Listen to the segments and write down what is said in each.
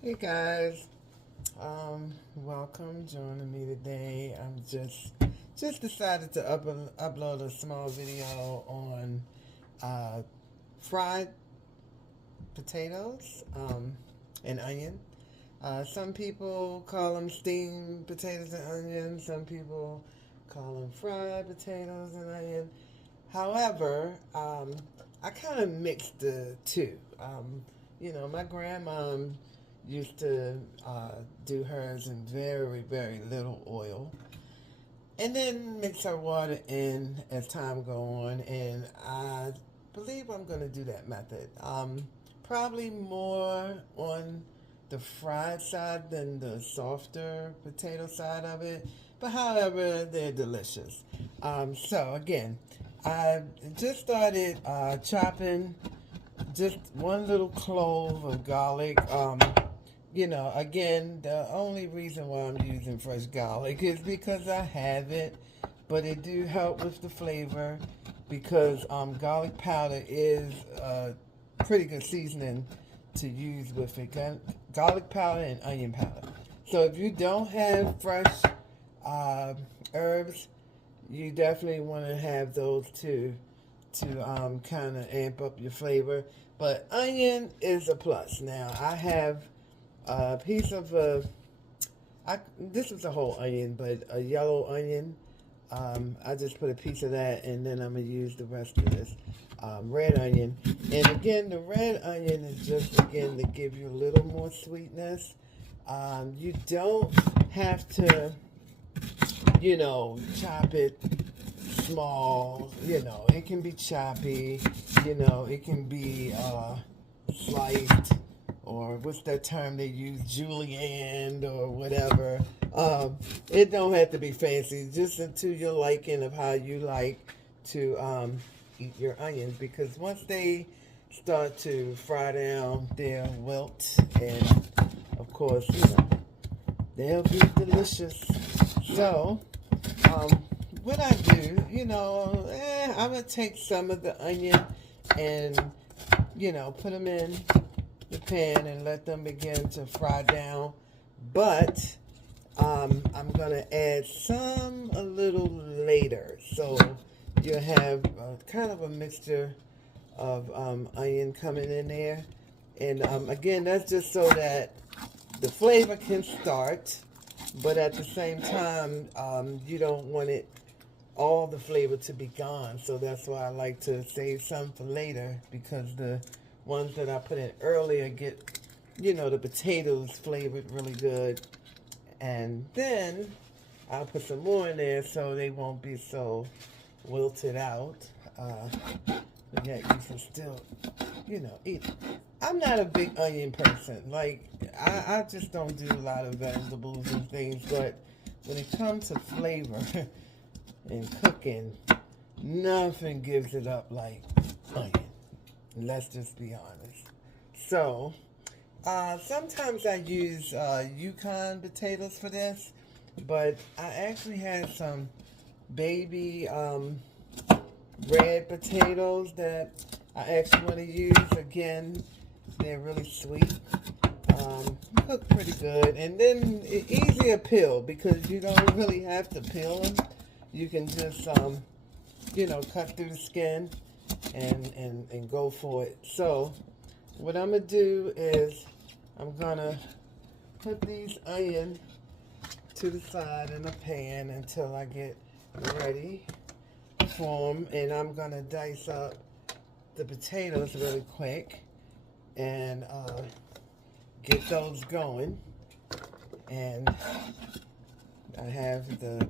Hey guys, welcome joining me today. I'm just decided to upload a small video on uh, fried potatoes and onion. Some people call them steamed potatoes and onion. Some people call them fried potatoes and onion. However, I kind of mix the two. My grandma used to do hers in very, very little oil, and then mix her water in as time go on. And I believe I'm going to do that method. Probably more on the fried side than the softer potato side of it. But however, they're delicious. So again, I just started chopping just one little clove of garlic. Again, the only reason why I'm using fresh garlic is because I have it, but it do help with the flavor because garlic powder is a pretty good seasoning to use with it. Garlic powder and onion powder. So if you don't have fresh herbs, you definitely want to have those two to kind of amp up your flavor. But onion is a plus. Now I have a piece of this is a whole onion, but a yellow onion. I just put a piece of that, and then I'm gonna use the rest of this red onion. And again, the red onion is just again to give you a little more sweetness. You don't have to, chop it small. It can be choppy. It can be sliced, or what's that term they use, julienne or whatever. It don't have to be fancy, just to your liking of how you like to eat your onions, because once they start to fry down, they'll wilt, and of course, they'll be delicious. So, what I do, I'm going to take some of the onion and, put them in the pan and let them begin to fry down. But I'm going to add some a little later. So you'll have kind of a mixture of onion coming in there. And again, that's just so that the flavor can start, but at the same time, you don't want all the flavor to be gone. So that's why I like to save some for later, because the ones that I put in earlier get, the potatoes flavored really good. And then I'll put some more in there so they won't be so wilted out. But yet you can still, eat it. I'm not a big onion person. Like, I just don't do a lot of vegetables and things. But when it comes to flavor and cooking, nothing gives it up like onion. Let's just be honest. So, sometimes I use Yukon potatoes for this, but I actually had some baby red potatoes that I actually want to use. Again, they're really sweet. Cook pretty good, and then easier peel, because you don't really have to peel them. You can just cut through the skin and go for it. So what I'm gonna do is I'm gonna put these onions to the side in a pan until I get ready for them, and I'm gonna dice up the potatoes really quick and get those going. And I have the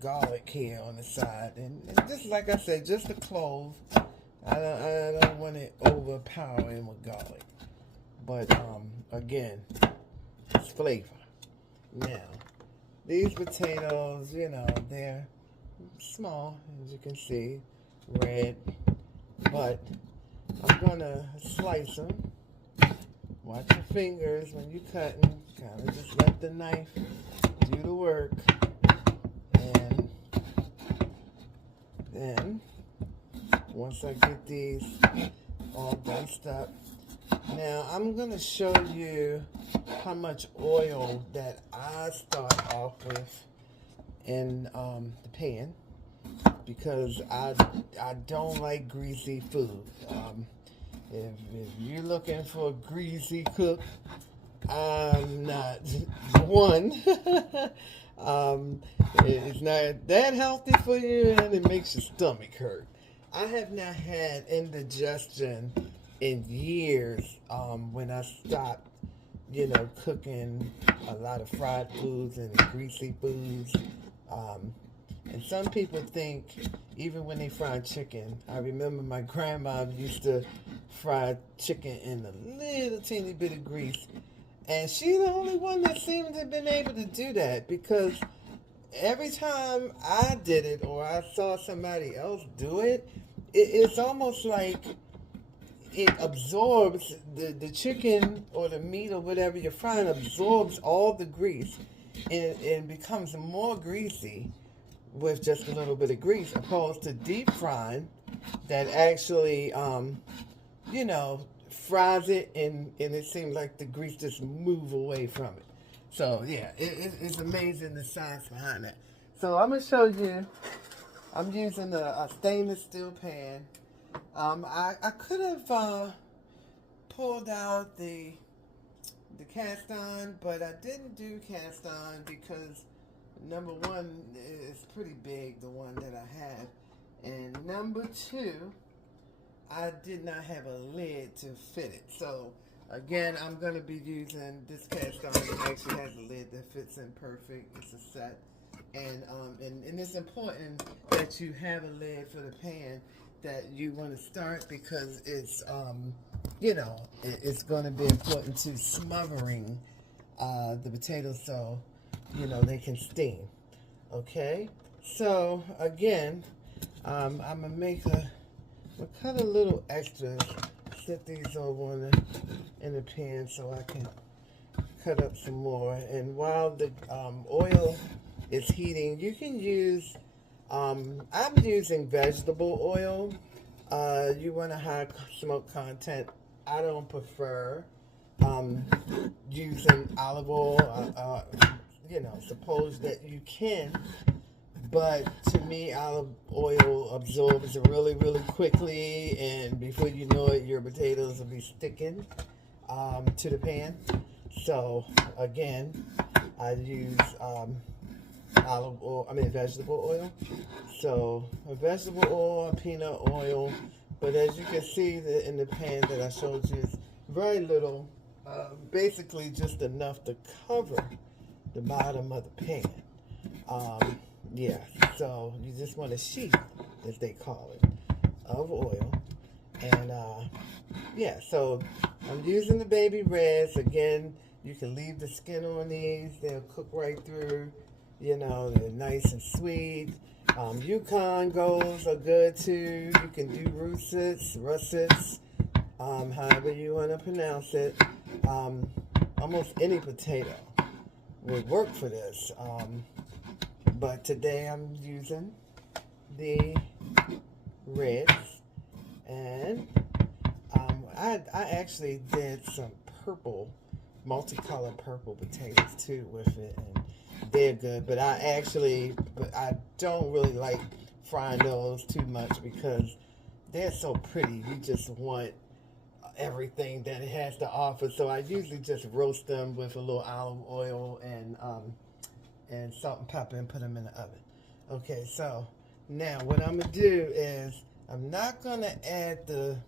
garlic here on the side, and just like I said, just a clove. I don't want it overpowering with garlic, but again, it's flavor. Now, these potatoes, they're small, as you can see, red, but I'm gonna slice them. Watch your fingers when you're cutting. Kind of just let the knife do the work. And then, once I get these all diced up, Now I'm going to show you how much oil that I start off with in the pan, because I don't like greasy food. If you're looking for a greasy cook, I'm not one. It's not that healthy for you, and it makes your stomach hurt. I have not had indigestion in years when I stopped, cooking a lot of fried foods and greasy foods. And some people think, even when they fry chicken, I remember my grandma used to fry chicken in a little teeny bit of grease. And she's the only one that seemed to have been able to do that, because every time I did it or I saw somebody else do it, it's almost like it absorbs the chicken or the meat or whatever you're frying, absorbs all the grease and becomes more greasy with just a little bit of grease, opposed to deep frying that actually, fries it and it seems like the grease just move away from it. So yeah, it's amazing the science behind that. So I'm gonna show you. I'm using a stainless steel pan. I could have pulled out the cast iron, but I didn't do cast iron because number one, it's pretty big, the one that I had, and number two, I did not have a lid to fit it. So again, I'm going to be using this cast iron. It actually has a lid that fits in perfect. It's a set. And it's important that you have a lid for the pan that you want to start, because it's, it's going to be important to smothering the potatoes so, they can steam. Okay? So, again, I'm going to make I'll cut a little extra, set these over in the pan so I can cut up some more. And while the oil is heating, you can use, I'm using vegetable oil. You want a high smoke content. I don't prefer using olive oil. Suppose that you can. But to me, olive oil absorbs really, really quickly, and before you know it, your potatoes will be sticking to the pan. So again, I use vegetable oil. So a vegetable oil, peanut oil, but as you can see in the pan that I showed you, it's very little, basically just enough to cover the bottom of the pan. Yeah, so you just want a sheet, as they call it, of oil. And yeah, so I'm using the baby reds. Again, you can leave the skin on these. They'll cook right through. They're nice and sweet. Yukon Golds are good too. You can do russets, however you want to pronounce it. Almost any potato would work for this. But today I'm using the reds, and I actually did some multicolored purple potatoes too with it, and they're good. But I don't really like frying those too much because they're so pretty. You just want everything that it has to offer. So I usually just roast them with a little olive oil and salt and pepper and put them in the oven. Okay, so now what I'm gonna do is I'm not gonna add the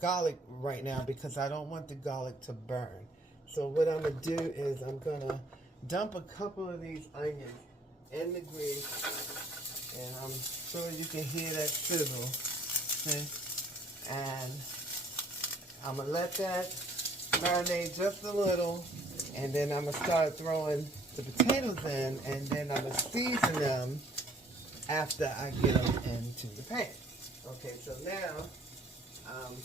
garlic right now because I don't want the garlic to burn. So what I'm gonna do is I'm gonna dump a couple of these onions in the grease, and I'm sure you can hear that sizzle. See? And I'm gonna let that marinate just a little, and then I'm gonna start throwing the potatoes in, and then I'm gonna season them after I get them into the pan. Okay, so now I'm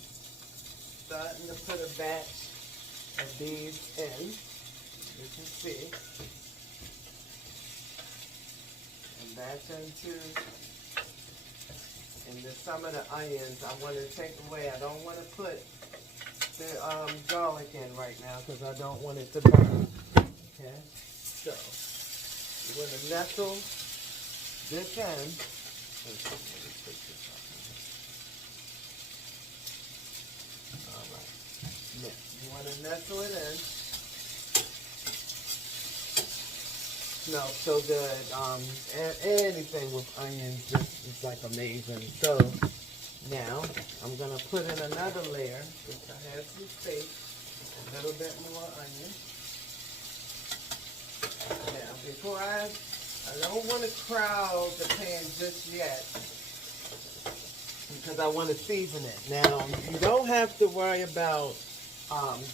starting to put a batch of these in. You can see a batch into And then some of the onions I want to take away. I don't want to put the garlic in right now because I don't want it to burn. Okay, so you want to nestle this in. Let's see, let me take this off. All right. Now, you want to nestle it in. Smells so good. Anything with onions just is like amazing. So now I'm gonna put in another layer, which I have some space, a little bit more onion. Now before I don't want to crowd the pan just yet because I want to season it. Now you don't have to worry about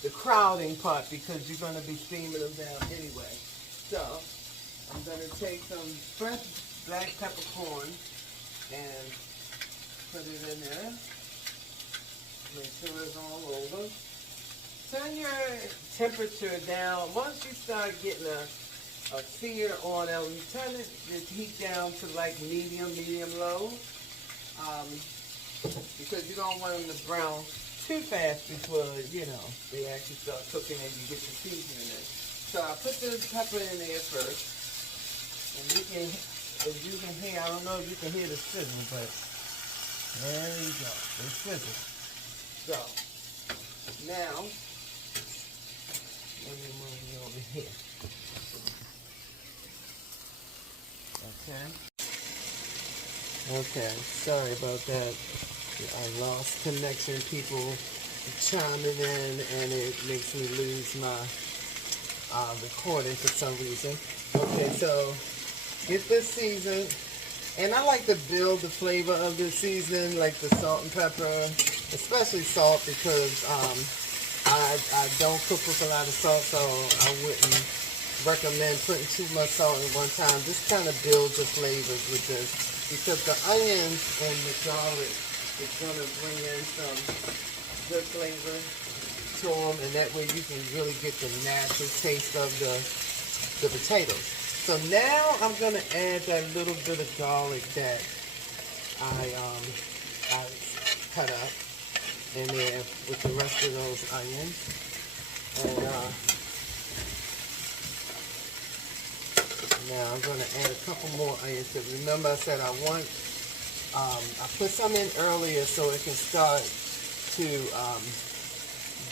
the crowding part because you're gonna be steaming them down anyway. So I'm going to take some fresh black peppercorn and put it in there. Make sure it's all over. Turn your temperature down. Once you start getting a sear on it, you turn the heat down to like medium low. Because you don't want them to brown too fast before, they actually start cooking and you get the seasoning in. So I put the pepper in there first. And you can, as you can hear, I don't know if you can hear the sizzle, but there you go, the sizzle. So, now, let me move you over here. Okay, sorry about that. I lost connection, people chiming in, and it makes me lose my recording for some reason. Okay, so get this seasoned, and I like to build the flavor of the seasoning, like the salt and pepper, especially salt, because I don't cook with a lot of salt, so I wouldn't recommend putting too much salt at one time. Just kind of build the flavors with this, because the onions and the garlic is going to bring in some good flavor to them, and that way you can really get the natural taste of the potatoes. So now I'm going to add that little bit of garlic that I cut up in there with the rest of those onions. And now I'm going to add a couple more onions. So remember I said I put some in earlier so it can start to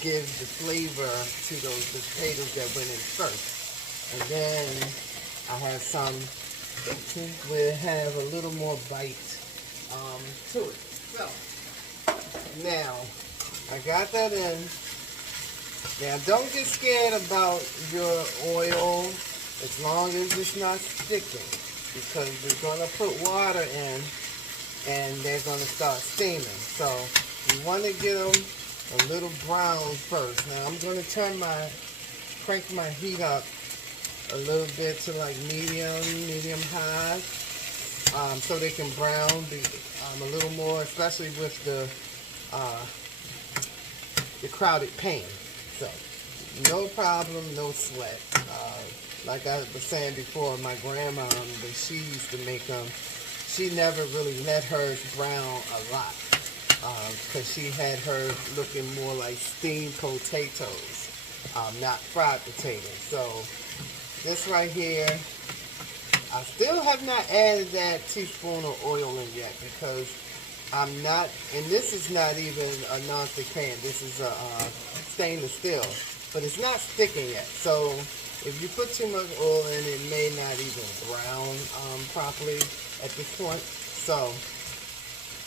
give the flavor to those potatoes that went in first. And then I have some will have a little more bite to it. So now I got that in. Now don't get scared about your oil as long as it's not sticking, because we're going to put water in and they're going to start steaming. So you want to get them a little brown first. Now I'm going to crank my heat up a little bit to like medium high, so they can brown a little more, especially with the crowded pan. So no problem, no sweat. Like I was saying before, my grandma, when she used to make them, she never really let hers brown a lot, because she had her looking more like steamed potatoes, not fried potatoes. So this right here, I still have not added that teaspoon of oil in yet, because I'm not, and this is not even a non-stick pan, this is a stainless steel, but it's not sticking yet. So if you put too much oil in, it may not even brown properly at this point. So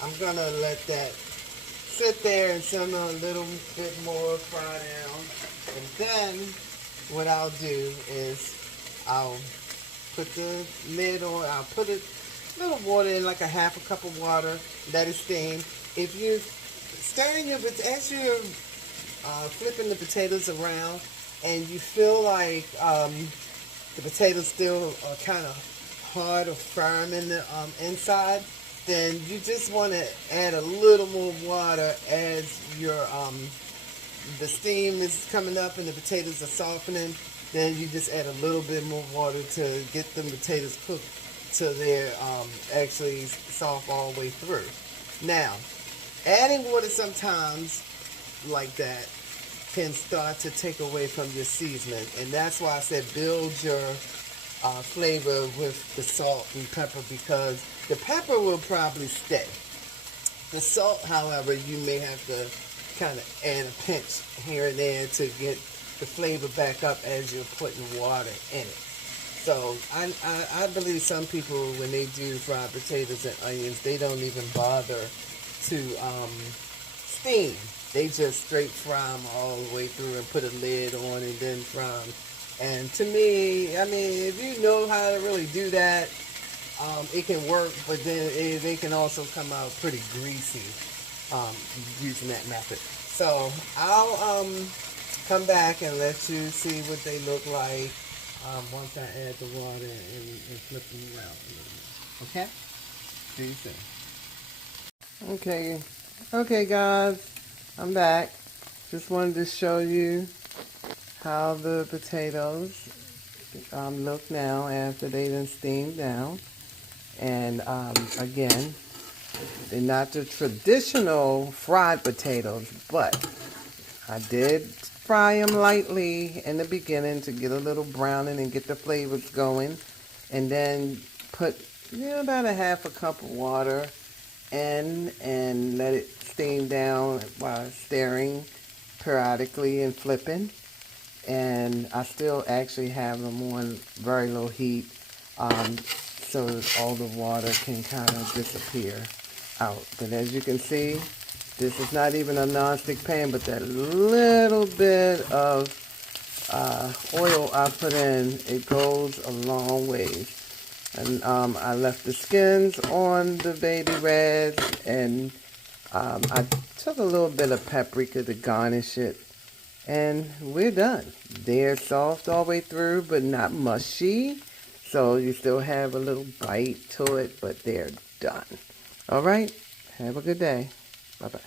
I'm gonna let that sit there and simmer a little bit more, fry down, and then what I'll do is I'll put the lid on. I'll put a little water in, like a half a cup of water, let it steam. If you're stirring as you're flipping the potatoes around and you feel like the potatoes still are kind of hard or firm in the inside, then you just want to add a little more water as the steam is coming up and the potatoes are softening. Then you just add a little bit more water to get the potatoes cooked till they're actually soft all the way through. Now, adding water sometimes like that can start to take away from your seasoning, and that's why I said build your flavor with the salt and pepper, because the pepper will probably stay. The salt, however, you may have to kind of add a pinch here and there to get the flavor back up as you're putting water in it. So I believe some people, when they do fried potatoes and onions, they don't even bother to steam. They just straight fry them all the way through and put a lid on and then fry them. And to me, I mean, if you know how to really do that, it can work, but then they can also come out pretty greasy using that method. So I'll come back and let you see what they look like once I add the water and flip them around a little more. Okay? See you soon. Okay guys, I'm back. Just wanted to show you how the potatoes look now after they done steamed down. And again, they're not the traditional fried potatoes, but I did fry them lightly in the beginning to get a little browning and get the flavors going, and then put about a half a cup of water in and let it steam down while stirring periodically and flipping. And I still actually have them on very low heat, so that all the water can kind of disappear out. But as you can see, this is not even a non-stick pan, but that little bit of oil I put in, it goes a long ways. And I left the skins on the baby reds, and I took a little bit of paprika to garnish it, and we're done. They're soft all the way through, but not mushy, so you still have a little bite to it, but they're done. All right, have a good day. Bye-bye.